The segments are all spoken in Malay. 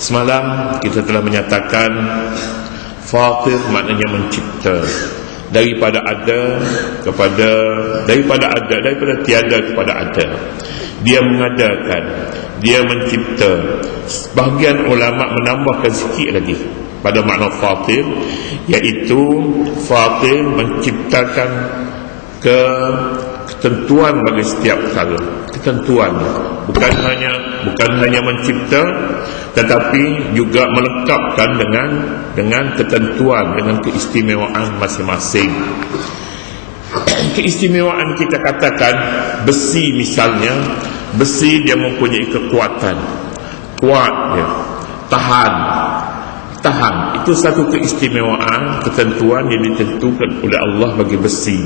Semalam kita telah menyatakan Fatir maknanya mencipta, daripada tiada kepada ada. Dia mengadakan, dia mencipta. Sebahagian ulama menambahkan sikit lagi pada makna Fatir, iaitu Fatir menciptakan ketentuan bagi setiap perkara. Ketentuan bukan hanya mencipta, tetapi juga melengkapkan dengan ketentuan, dengan keistimewaan masing-masing. Keistimewaan kita katakan besi misalnya, besi dia mempunyai kekuatan, kuat dia, tahan. Itu satu keistimewaan, ketentuan yang ditentukan oleh Allah bagi besi.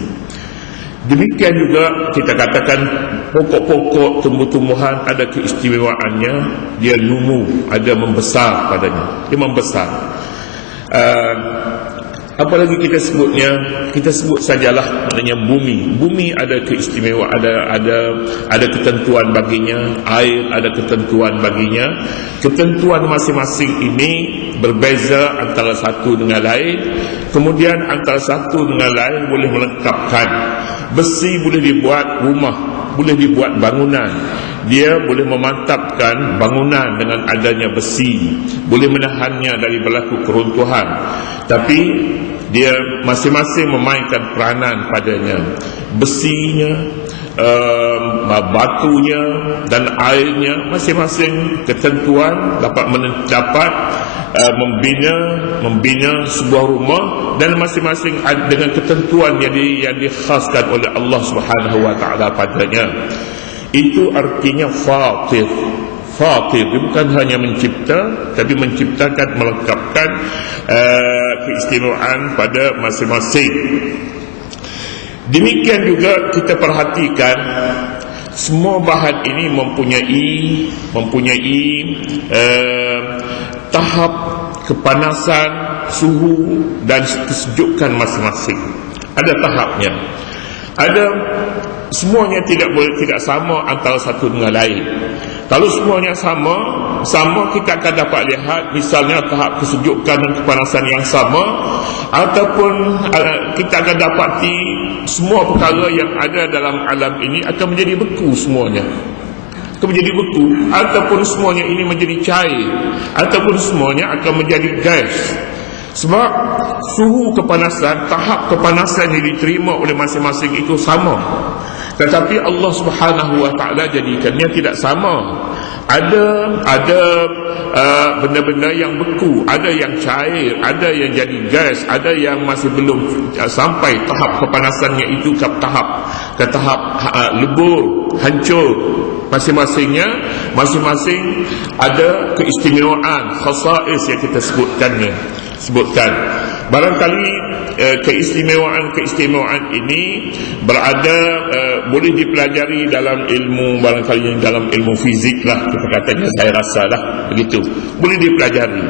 Demikian juga kita katakan pokok-pokok tumbuh-tumbuhan ada keistimewaannya, dia numu, ada membesar padanya, dia membesar. Apalagi kita sebutnya, kita sebut sajalah maknanya bumi ada keistimewaan, ada ketentuan baginya. Air ada ketentuan baginya. Ketentuan masing-masing ini berbeza antara satu dengan lain. Kemudian antara satu dengan lain boleh melengkapkan. Besi boleh dibuat rumah, boleh dibuat bangunan. Dia boleh memantapkan bangunan dengan adanya besi, boleh menahannya dari berlaku keruntuhan. Tapi dia masing-masing memainkan peranan padanya. Besinya, batunya dan airnya, masing-masing ketentuan dapat membina sebuah rumah, dan masing-masing dengan ketentuan yang dikhaskan oleh Allah Subhanahu wa taala padanya. Itu artinya Fatir. Fatir dia bukan hanya mencipta, tapi menciptakan, melengkapkan keistimewaan pada masing-masing. Demikian juga kita perhatikan semua bahan ini mempunyai tahap kepanasan, suhu dan kesejukan masing-masing. Ada tahapnya. Semuanya tidak sama antara satu dengan lain. Kalau semuanya sama, kita akan dapat lihat misalnya tahap kesejukan dan kepanasan yang sama, ataupun kita akan dapati semua perkara yang ada dalam alam ini akan menjadi beku semuanya. Akan menjadi beku, ataupun semuanya ini menjadi cair, ataupun semuanya akan menjadi gas. Sebab suhu kepanasan, tahap kepanasan yang diterima oleh masing-masing itu sama. Tetapi Allah Subhanahu wa taala jadikannya tidak sama. Ada benda-benda yang beku, ada yang cair, ada yang jadi gas, ada yang masih belum sampai tahap kepanasannya itu ke tahap lebur, hancur. Masing-masing ada keistimewaan, khasais yang kita sebutkan. Barangkali keistimewaan ini boleh dipelajari dalam ilmu, barangkali dalam ilmu fizik lah kita katanya, saya rasa lah begitu, boleh dipelajari.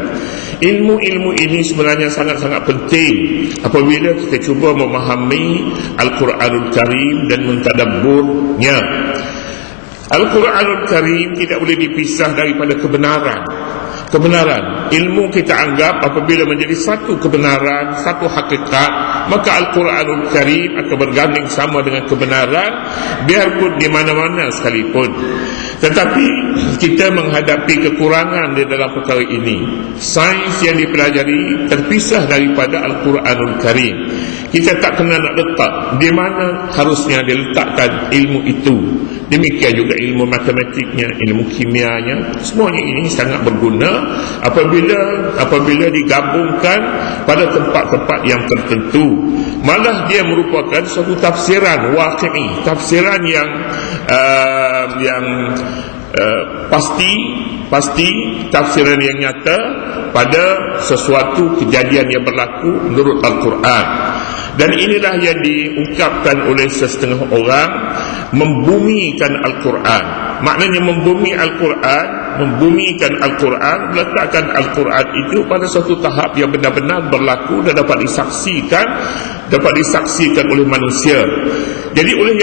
Ilmu-ilmu ini sebenarnya sangat-sangat penting apabila kita cuba memahami Al-Quranul Karim dan mentadabburnya. Al-Quranul Karim tidak boleh dipisah daripada kebenaran. Ilmu kita anggap apabila menjadi satu kebenaran, satu hakikat, maka Al-Quranul Karim akan berganding sama dengan kebenaran biarpun di mana-mana sekalipun. Tetapi kita menghadapi kekurangan di dalam perkara ini. Sains yang dipelajari terpisah daripada Al-Quranul Karim. Kita tak kena nak letak di mana harusnya diletakkan ilmu itu. Demikian juga ilmu matematiknya, ilmu kimianya, semuanya ini sangat berguna apabila digabungkan pada tempat-tempat yang tertentu. Malah dia merupakan suatu tafsiran waqi'i, tafsiran yang pasti, tafsiran yang nyata pada sesuatu kejadian yang berlaku menurut Al-Quran. Dan inilah yang diungkapkan oleh setengah orang, membumikan Al-Quran. Maknanya membumikan Al-Quran, meletakkan Al-Quran itu pada suatu tahap yang benar-benar berlaku dan dapat disaksikan oleh manusia. Jadi oleh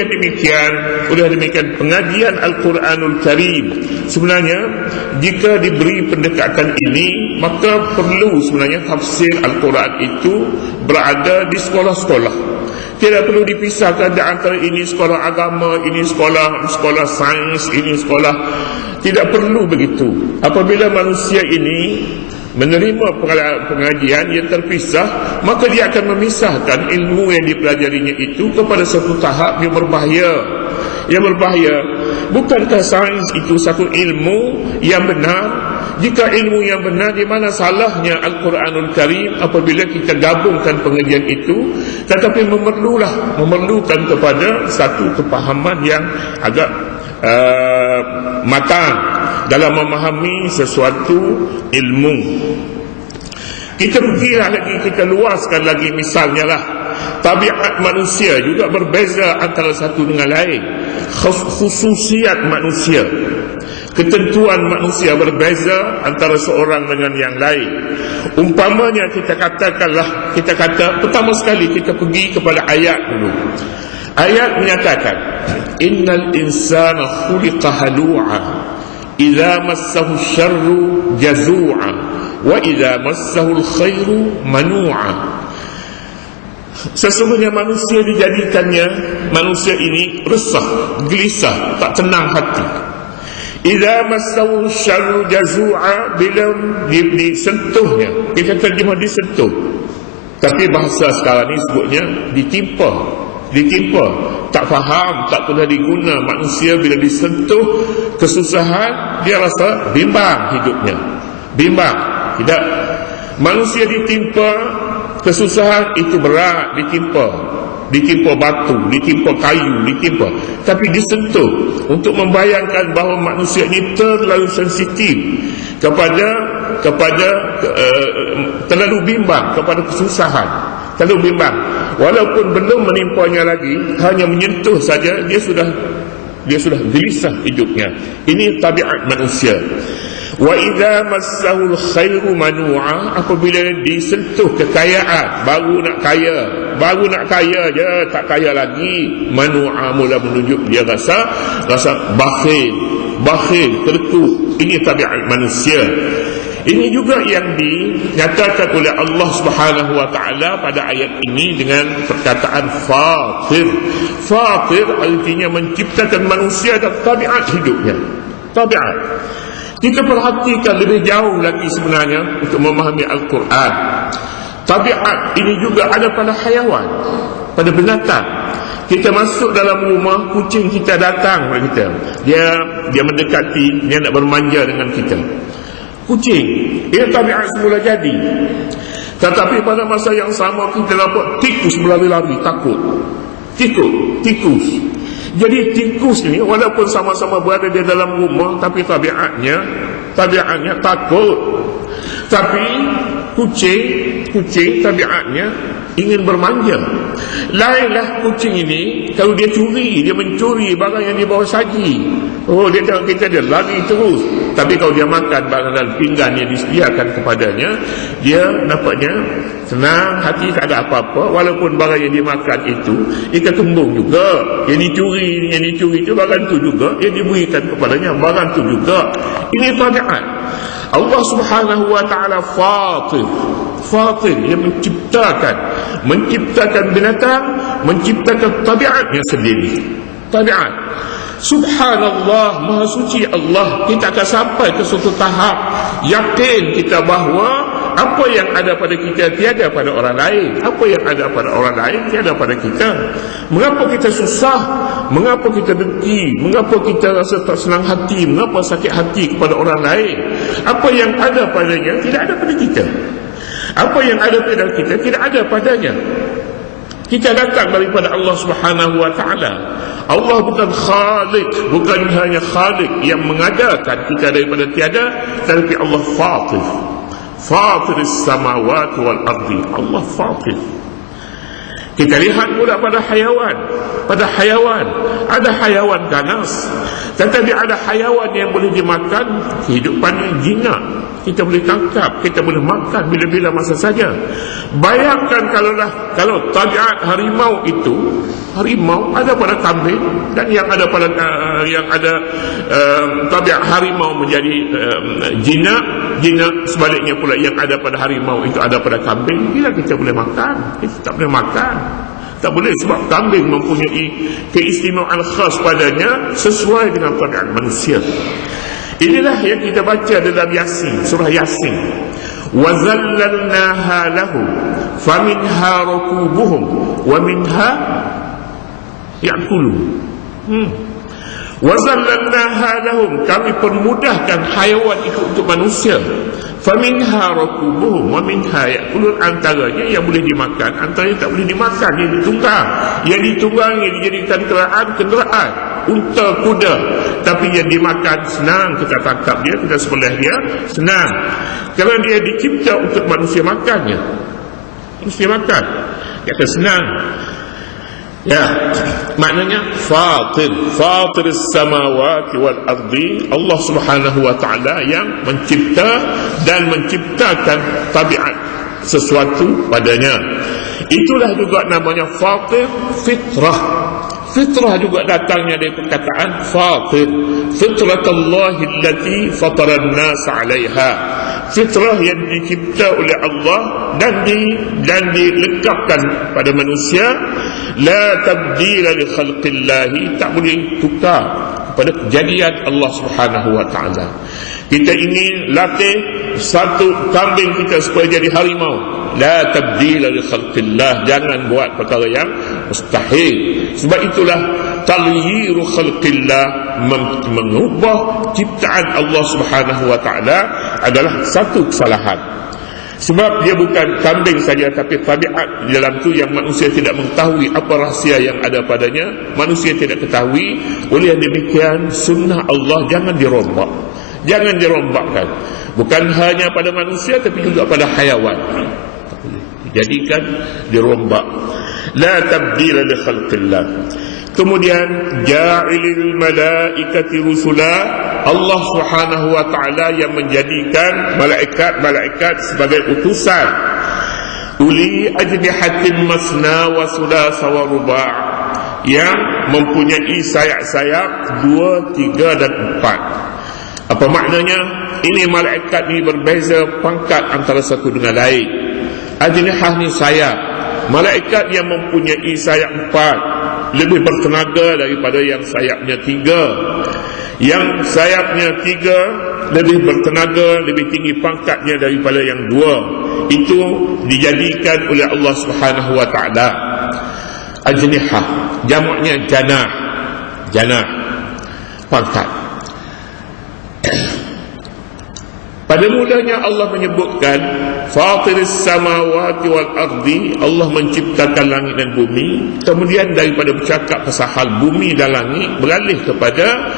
demikian pengajian Al-Quranul Karim sebenarnya jika diberi pendekatan ini, maka perlu sebenarnya tafsir Al-Quran itu berada di sekolah-sekolah. Tidak perlu dipisahkan di antara ini sekolah agama, ini sekolah sains, ini sekolah. Tidak perlu begitu. Apabila manusia ini menerima pengajian yang terpisah, maka dia akan memisahkan ilmu yang dipelajarinya itu kepada satu tahap yang berbahaya. Bukankah sains itu satu ilmu yang benar? Jika ilmu yang benar, di mana salahnya Al-Quranul Karim apabila kita gabungkan pengajian itu? Tetapi memerlukan kepada satu kepahaman yang agak matang dalam memahami sesuatu ilmu. Kita pergilah lagi, kita luaskan lagi, misalnya lah, tabiat manusia juga berbeza antara satu dengan lain. Khususiat manusia, ketentuan manusia berbeza antara seorang dengan yang lain. Umpamanya kita kata pertama sekali kita pergi kepada ayat dulu. Ayat menyatakan, innal insana khuliqa halu'a idza massahu syarru jazu'a wa idza massahu khairu manu'a. Sesungguhnya manusia dijadikannya, manusia ini resah, gelisah, tak tenang hati. Idza massahu syarru jazu'a, bila disentuhnya, kita terjemah disentuh, tapi bahasa sekarang ni sebutnya ditimpa, tak faham, tak pernah diguna. Manusia bila disentuh kesusahan, dia rasa bimbang hidupnya. Tidak. Manusia ditimpa kesusahan, itu berat, ditimpa batu, ditimpa kayu, tapi disentuh, untuk membayangkan bahawa manusia ini terlalu sensitif kepada terlalu bimbang kepada kesusahan, terlalu bimbang. Walaupun belum menimpanya lagi, hanya menyentuh saja dia sudah gelisah hidupnya. Ini tabiat manusia. Wa idza massahul khairu manu'a, apabila disentuh kekayaan, baru nak kaya je, tak kaya lagi, manu'a, mula menunjuk dia rasa bakhil, tertutup. Ini tabiat manusia. Ini juga yang dinyatakan oleh Allah Subhanahu wa taala pada ayat ini dengan perkataan fatir. Fatir artinya menciptakan manusia dan tabiat hidupnya. Tabiat. Kita perhatikan lebih jauh lagi sebenarnya untuk memahami Al-Quran. Tabiat ini juga ada pada hayawan, pada binatang. Kita masuk dalam rumah, kucing kita datang kepada kita. Dia mendekati, dia nak bermanja dengan kita. Kucing, ia tabiat semula jadi. Tetapi pada masa yang sama kita nampak tikus berlari-lari, takut. Tikus. Jadi tikus ini walaupun sama-sama berada di dalam rumah, tapi tabiatnya takut. Tapi kucing tabiatnya ingin bermanja. Lainlah kucing ini, kalau dia mencuri barang yang di bawah saji. Oh, dia tengok kita, dia lari terus. Tapi kalau dia makan barang dalam pinggan yang disediakan kepadanya, dia nampaknya senang hati, tak ada apa-apa. Walaupun barang yang dia makan itu ikan kembung juga, yang dicuri itu barang itu juga, yang diberikan kepadanya barang itu juga. Ini tabiat. Allah Subhanahu wa taala fatir yang menciptakan binatang, menciptakan tabiatnya sendiri. Tabiat. Subhanallah, maha suci Allah. Kita akan sampai ke suatu tahap yakin kita bahawa apa yang ada pada kita tiada pada orang lain. Apa yang ada pada orang lain tiada pada kita. Mengapa kita susah? Mengapa kita dengki? Mengapa kita rasa tak senang hati? Mengapa sakit hati kepada orang lain? Apa yang ada padanya tidak ada pada kita. Apa yang ada pada kita tidak ada padanya. Kita datang daripada Allah Subhanahu wa taala. Allah bukan Khaliq, bukan hanya Khaliq yang mengadakan kita daripada tiada, tetapi Allah Fatir. Fatiris samawati wal ardi. Allah Fatir. Kita lihat pula pada hayawan. Ada hayawan ganas. Tetapi ada hayawan yang boleh dimakan, kehidupannya jinak, kita boleh tangkap, kita boleh makan bila-bila masa saja. Bayangkan kalau tabiat harimau itu, harimau ada pada kambing, dan yang ada tabiat harimau menjadi jinak sebaliknya pula yang ada pada harimau itu ada pada kambing. Bila kita boleh makan? Kita tak boleh makan. Tak boleh, sebab kambing mempunyai keistimewaan khas padanya sesuai dengan tabiat manusia. Inilah yang kita baca dalam Yasin, surah Yasin. Wa zallalnaha lahum faminha rakubuhum wa minha ya'kulun. Wa zallalnaha lahum, kami permudahkan hayawan itu untuk manusia. Faminha rakubuhum wa minha ya'kulun, antaranya yang boleh dimakan, antaranya tak boleh dimakan, yang ditunggang. Yang ditunggang yang dijadikan kenderaan, unta, kuda. Tapi yang dimakan senang, kita tangkap dia, kita sembelih dia, senang. Kerana dia dicipta untuk manusia makannya. Manusia makan, kata senang. Ya, maknanya fatir samawati wal ardi, Allah Subhanahu wa taala yang mencipta dan menciptakan tabiat sesuatu padanya. Itulah juga namanya fatir, fitrah. Fitrah juga datangnya dari perkataan fatir. Fitratallahi allati fataran nas 'alaiha. Fitrah yang dicipta oleh Allah dan dilengkapkan pada manusia. La tabdila li khalqillahi, tak boleh tukar kepada kejadian Allah Subhanahu wa taala. Kita ingin latih satu kambing kita supaya jadi harimau, la tabdila li khalqillah, jangan buat perkara yang mustahil. Sebab itulah taghyiru khalqillah, mengubah ciptaan Allah Subhanahu wa taala adalah satu kesalahan. Sebab dia bukan kambing saja, tapi tabiat di dalam tu yang manusia tidak mengetahui apa rahsia yang ada padanya, manusia tidak ketahui. Oleh demikian sunnah Allah jangan dirombak, jangan dirombakkan. Bukan hanya pada manusia tapi juga pada hayawan, dijadikan dirombak. La tabdila li khalqillah. Kemudian ja'ilil malaikati rusula, Allah Subhanahu wa taala yang menjadikan malaikat sebagai utusan. Uli ajnihatin masna wa sulasa wa ruba', yang mempunyai sayap-sayap 2, 3 dan 4. Apa maknanya? Ini malaikat ini berbeza pangkat antara satu dengan lain. Ajnihah ni sayap. Malaikat yang mempunyai sayap 4 lebih bertenaga daripada yang sayapnya 3. Yang sayapnya 3 lebih bertenaga, lebih tinggi pangkatnya daripada yang 2. Itu dijadikan oleh Allah Subhanahu wa taala. Ajnihah, jamaknya janah. Janah, pangkat. Pada mulanya Allah menyebutkan Fatiris samawati wal ardi, Allah menciptakan langit dan bumi. Kemudian daripada bercakap pasal hal bumi dan langit, beralih kepada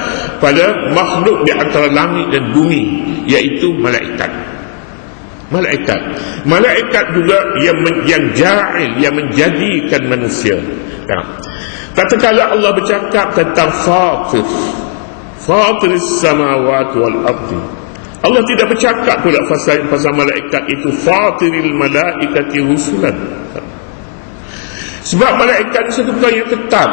makhluk di antara langit dan bumi, iaitu malaikat. Malaikat juga yang ja'il, yang menjadikan manusia. Tatkala Allah bercakap tentang Fatiris samawati wal ardi, Allah tidak bercakap pula pasal malaikat itu fatiril malaikati rusulan. Sebab malaikat itu satu perkara yang tetap.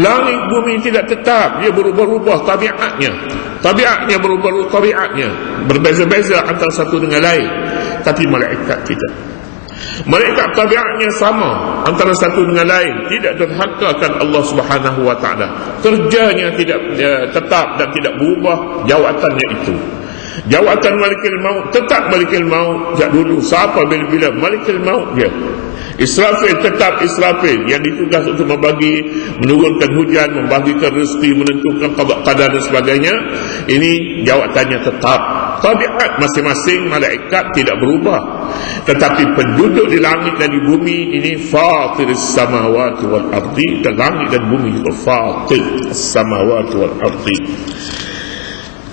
Langit bumi tidak tetap, dia berubah-ubah tabiatnya. Tabiatnya berubah-ubah tabiatnya, berbeza-beza antara satu dengan lain. Tapi malaikat tidak. Malaikat tabiatnya sama antara satu dengan lain, tidak derhakakan Allah Subhanahu wa taala. Kerjanya tidak tetap dan tidak berubah jawatannya itu. Jawatan Malikul Maut tetap Malikul Maut sejak dulu, siapa bila-bila Malikul Maut dia. Israfil tetap Israfil, yang ditugas untuk menurunkan hujan, membagikan rezeki, menentukan qada dan sebagainya. Ini jawatannya tetap. Tabiat masing-masing malaikat tidak berubah. Tetapi penduduk di langit dan di bumi ini fatiris samawati wal ardi, dan langit dan bumi juga fatir samawati wal ardi.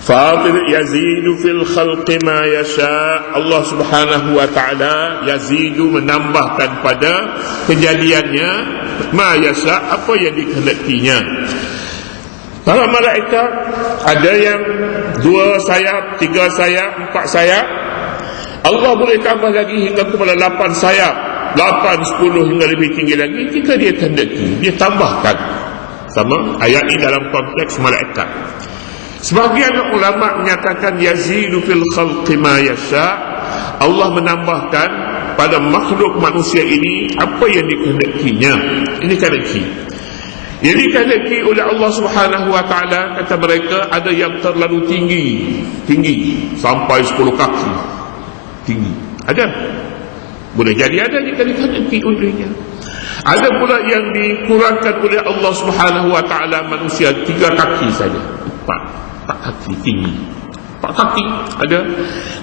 Fatir yazidu fil khalqi ma yasha. Allah Subhanahu wa taala yazidu, menambahkan pada kejadiannya ma yasha, apa yang dikehendakinya. Para malaikat ada yang 2 sayap, 3 sayap, 4 sayap. Allah boleh tambah lagi hingga kepada 8 sayap, 8, 10 hingga lebih tinggi lagi jika dia kehendaki. Dia tambahkan. Sama ayat ini dalam konteks malaikat. Sebahagian ulama menyatakan yazidu fil khalqi ma yasha. Allah menambahkan pada makhluk manusia ini apa yang dikehendakinya. Ini kehendaki. Yang dikehendaki oleh Allah Subhanahu wa taala, kata mereka, ada yang terlalu tinggi sampai 10 kaki tinggi. Ada. Boleh jadi ada yang dikehendaki olehnya. Ada pula yang dikurangkan oleh Allah Subhanahu wa taala manusia 3 kaki saja. 4 kaki tinggi. 4 kaki ada.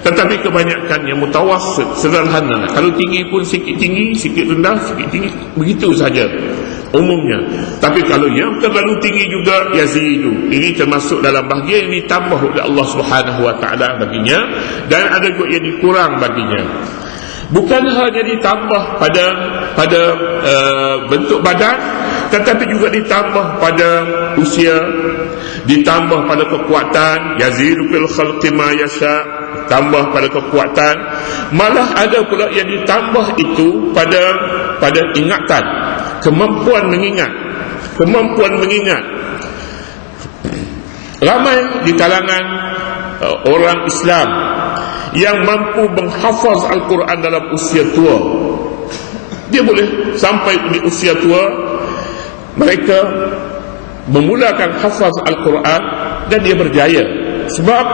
Tetapi kebanyakan yang mutawassit, sederhana. Kalau tinggi pun sikit tinggi, sikit rendah, sikit tinggi, begitu saja umumnya. Tapi kalau yang terlalu tinggi juga yazidu. Ini termasuk dalam bahagian yang ditambah oleh Allah Subhanahu wa taala baginya, dan ada juga yang dikurang baginya. Bukan hanya ditambah pada bentuk badan, tetapi juga ditambah pada usia, ditambah pada kekuatan, yazidu fil khalqi ma yasha, tambah pada kekuatan. Malah ada pula yang ditambah itu pada ingatan, kemampuan mengingat. Ramai di kalangan orang Islam yang mampu menghafaz Al-Quran dalam usia tua. Dia boleh sampai di usia tua, mereka memulakan hafaz Al-Quran dan dia berjaya. Sebab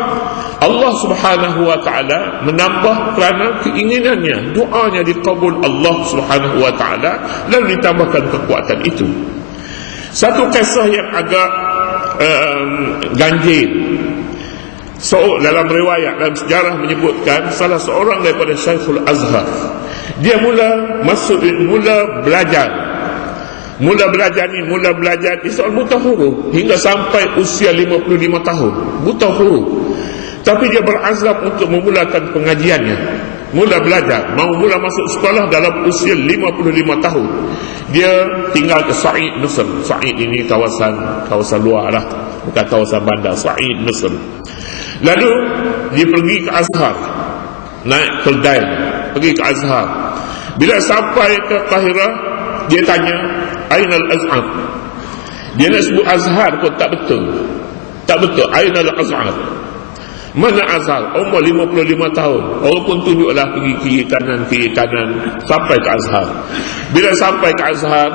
Allah Subhanahu wa taala menambah kerana keinginannya, doanya dikabul Allah Subhanahu wa taala, lalu ditambahkan kekuatan itu. Satu kisah yang agak ganjil. Dalam riwayat, dalam sejarah menyebutkan salah seorang daripada Syekhul Azhar, dia mula belajar di soal buta huruf hingga sampai usia 55 tahun, buta huruf. Tapi dia berazam untuk memulakan pengajiannya, mula belajar, mula masuk sekolah dalam usia 55 tahun. Dia tinggal ke Sa'id, Mesir. Sa'id ini kawasan luar lah, bukan kawasan bandar. Sa'id, Mesir. Lalu dia pergi ke Azhar, naik keldai, pergi ke Azhar. Bila sampai ke Kahirah, dia tanya, Ainal Azhar? Dia nak sebut Azhar pun tak betul. Ainal Azhar? Mana Azhar? Umur 55 tahun. Orang pun tunjuklah pergi kiri kanan sampai ke Azhar. Bila sampai ke Azhar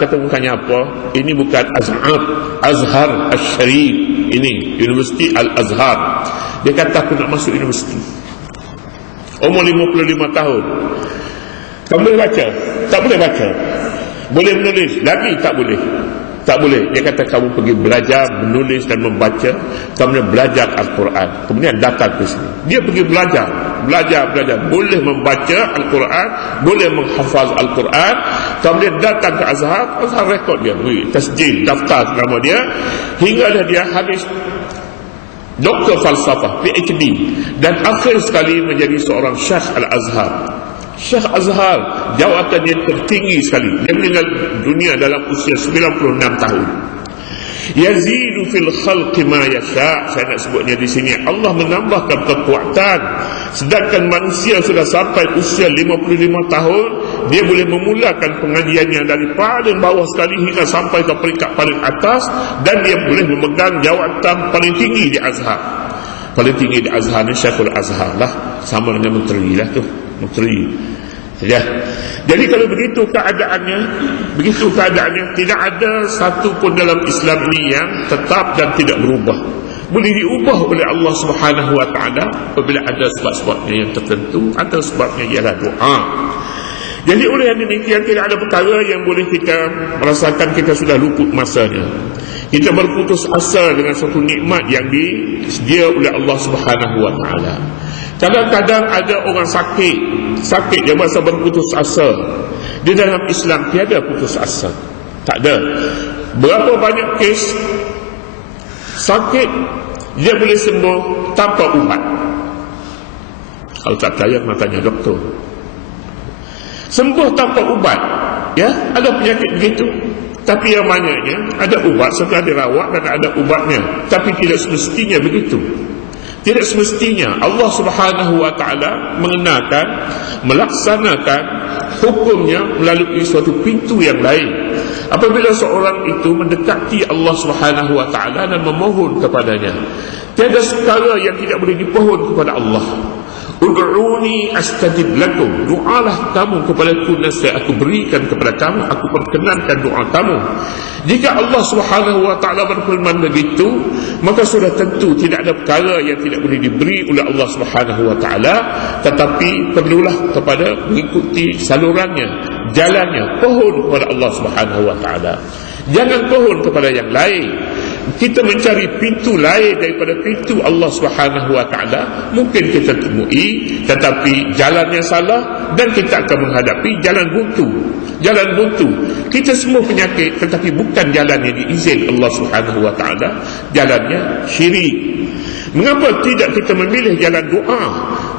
kata bukannya apa? Ini bukan Azhar, Azhar Al-Sharif. Ini Universiti Al-Azhar. Dia kata aku nak masuk universiti. Umur 55 tahun. Kamu boleh baca? Tak boleh baca. Boleh menulis? Lagi tak boleh. Tak boleh. Dia kata kamu pergi belajar menulis dan membaca, kemudian belajar Al-Quran, kemudian datang ke sini. Dia pergi belajar, boleh membaca Al-Quran, boleh menghafaz Al-Quran, kemudian datang ke Azhar rekod dia, tasjil, daftar nama dia, hingga dia habis doktor falsafah, PhD, dan akhir sekali menjadi seorang Syekh Al-Azhar. Syekh Azhar, jawatannya tertinggi sekali. Dia meninggal dunia dalam usia 96 tahun. Yazidu fil khalqi ma yasha. Saya nak sebutnya di sini, Allah menambahkan kekuatan. Sedangkan manusia sudah sampai usia 55 tahun, dia boleh memulakan pengajiannya dari paling bawah sekali hingga sampai ke peringkat paling atas, dan dia boleh memegang jawatan paling tinggi di Azhar. Paling tinggi di Azhar ni Syekhul Azhar lah, sama dengan menteri lah tu, menteri saja. Jadi kalau begitu keadaannya, tidak ada satu pun dalam Islam ini yang tetap dan tidak berubah. Boleh diubah oleh Allah Subhanahu wa taala apabila ada sebab-sebabnya yang tertentu, atau sebabnya ialah doa. Jadi oleh yang demikian, tidak ada perkara yang boleh kita merasakan kita sudah luput masanya. Kita berputus asa dengan suatu nikmat yang disedia oleh Allah Subhanahu wa taala. Kadang-kadang ada orang sakit yang masa berputus asa. Di dalam Islam tiada putus asa, tak ada. Berapa banyak kes sakit dia boleh sembuh tanpa ubat. Kalau tak percaya, nak tanya doktor. Sembuh tanpa ubat. Ya, ada penyakit begitu. Tapi yang banyaknya ada ubat setelah dirawat dan ada ubatnya. Tapi tidak semestinya begitu. Tidak semestinya Allah Subhanahu wa ta'ala mengenakan, melaksanakan hukumnya melalui suatu pintu yang lain. Apabila seorang itu mendekati Allah Subhanahu wa ta'ala dan memohon kepadanya, tiada perkara yang tidak boleh dipohon kepada Allah. Ud'uni astajib lakum, doalah kamu kepadaku nescaya aku berikan kepada kamu, aku perkenankan doa kamu. Jika Allah Subhanahu wa ta'ala berfirman begitu, maka sudah tentu tidak ada perkara yang tidak boleh diberi oleh Allah Subhanahu wa ta'ala, tetapi perlulah kepada mengikuti salurannya, jalannya, pohon kepada Allah Subhanahu wa ta'ala. Jangan pohon kepada yang lain. Kita mencari pintu lain daripada pintu Allah Subhanahu wa ta'ala, mungkin kita temui, tetapi jalannya salah dan kita akan menghadapi jalan buntu. Jalan buntu. Kita semua penyakit, tetapi bukan jalan yang diizin Allah Subhanahu wa ta'ala, jalannya syirik. Mengapa tidak kita memilih jalan doa?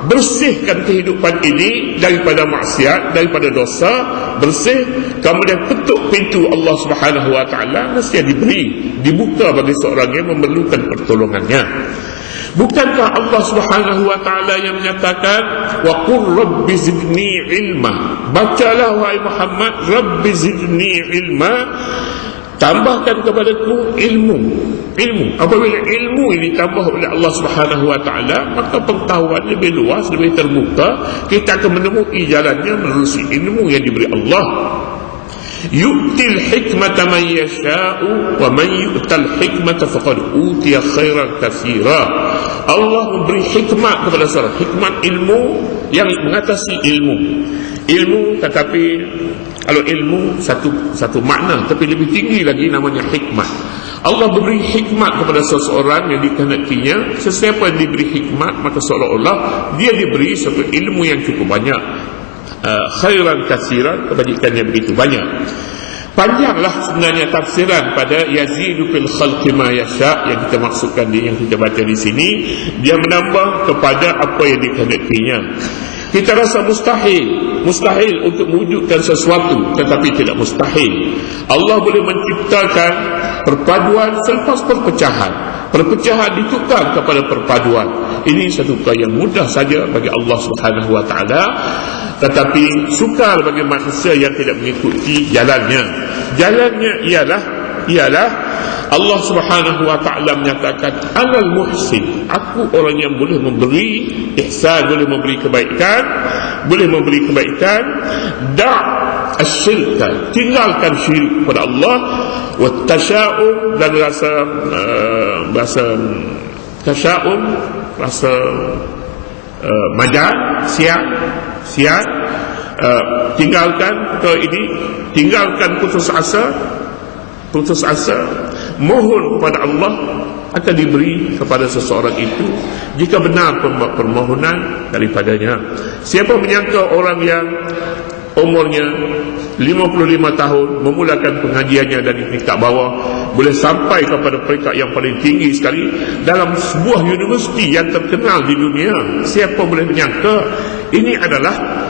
Bersihkan kehidupan ini daripada maksiat, daripada dosa, bersih, kemudian ketuk pintu Allah Subhanahu wa ta'ala, mesti diberi, dibuka bagi seorang yang memerlukan pertolongannya. Bukankah Allah Subhanahu wa ta'ala yang menyatakan, wa qur rabbi zidni ilma, bacalah wahai Muhammad, rabbi zidni ilma, tambahkan kepadaku ilmu. Apabila ilmu ini ditambah oleh Allah Subhanahu wa ta'ala, maka pengetahuan lebih luas, lebih terbuka. Kita akan menemui jalannya melalui ilmu yang diberi Allah. Yu'til hikmata man yasha'u wa man yu'tal hikmata faqad utiya khairan katsira. Allah memberi hikmat kepada seorang, hikmat ilmu yang mengatasi ilmu, tetapi kalau ilmu satu makna, tapi lebih tinggi lagi namanya hikmat. Allah beri hikmat kepada seseorang yang dikehendakinya. Sesiapa yang diberi hikmat, maka seolah-olah dia diberi satu ilmu yang cukup banyak. Khairan katsiran, kebajikan yang begitu banyak. Panjanglah sebenarnya tafsiran pada yazidu fil khalqi ma yasha yang kita maksudkan yang kita baca di sini. Dia menambah kepada apa yang dikehendakinya. Kita rasa mustahil untuk mewujudkan sesuatu, tetapi tidak mustahil. Allah boleh menciptakan perpaduan selepas perpecahan. Perpecahan ditukar kepada perpaduan. Ini satu perkara yang mudah saja bagi Allah Subhanahu wa ta'ala, tetapi sukar bagi manusia yang tidak mengikuti jalannya. Jalannya ialah Allah Subhanahu wa ta'ala menyatakan, Anal muhsin, aku orang yang boleh memberi ihsan, boleh memberi kebaikan, da' asyirka, tinggalkan syirik kepada Allah, wa tasya'um, dan rasa tasya'um, rasa majal, siap, tinggalkan perkara ini, tinggalkan putus asa, mohon kepada Allah, akan diberi kepada seseorang itu jika benar permohonan daripadanya. Siapa menyangka orang yang umurnya 55 tahun memulakan pengajiannya dari peringkat bawah boleh sampai kepada peringkat yang paling tinggi sekali dalam sebuah universiti yang terkenal di dunia? Siapa boleh menyangka? Ini adalah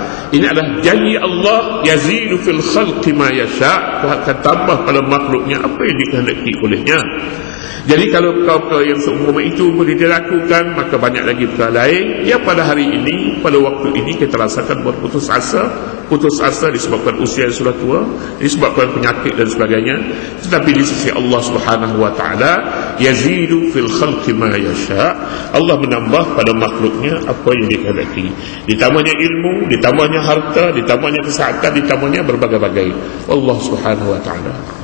janji Allah, yazidu fil khalqi ma yasha, akan tambah pada makhluknya apa yang dikehendaki olehnya. Jadi kalau perkara yang seumpama itu boleh dilakukan, maka banyak lagi perkara lain yang pada hari ini, pada waktu ini kita rasakan berputus asa. Putus asa disebabkan usia yang sudah tua, disebabkan penyakit dan sebagainya. Tetapi di sisi Allah Subhanahu wa ta'ala, yazidu fil khalqi ma yasha, Allah menambah pada makhluknya apa yang dikehendaki. Ditambahnya ilmu, ditambahnya harta, ditambahnya kesehatan, ditambahnya berbagai-bagai. Allah Subhanahu wa ta'ala.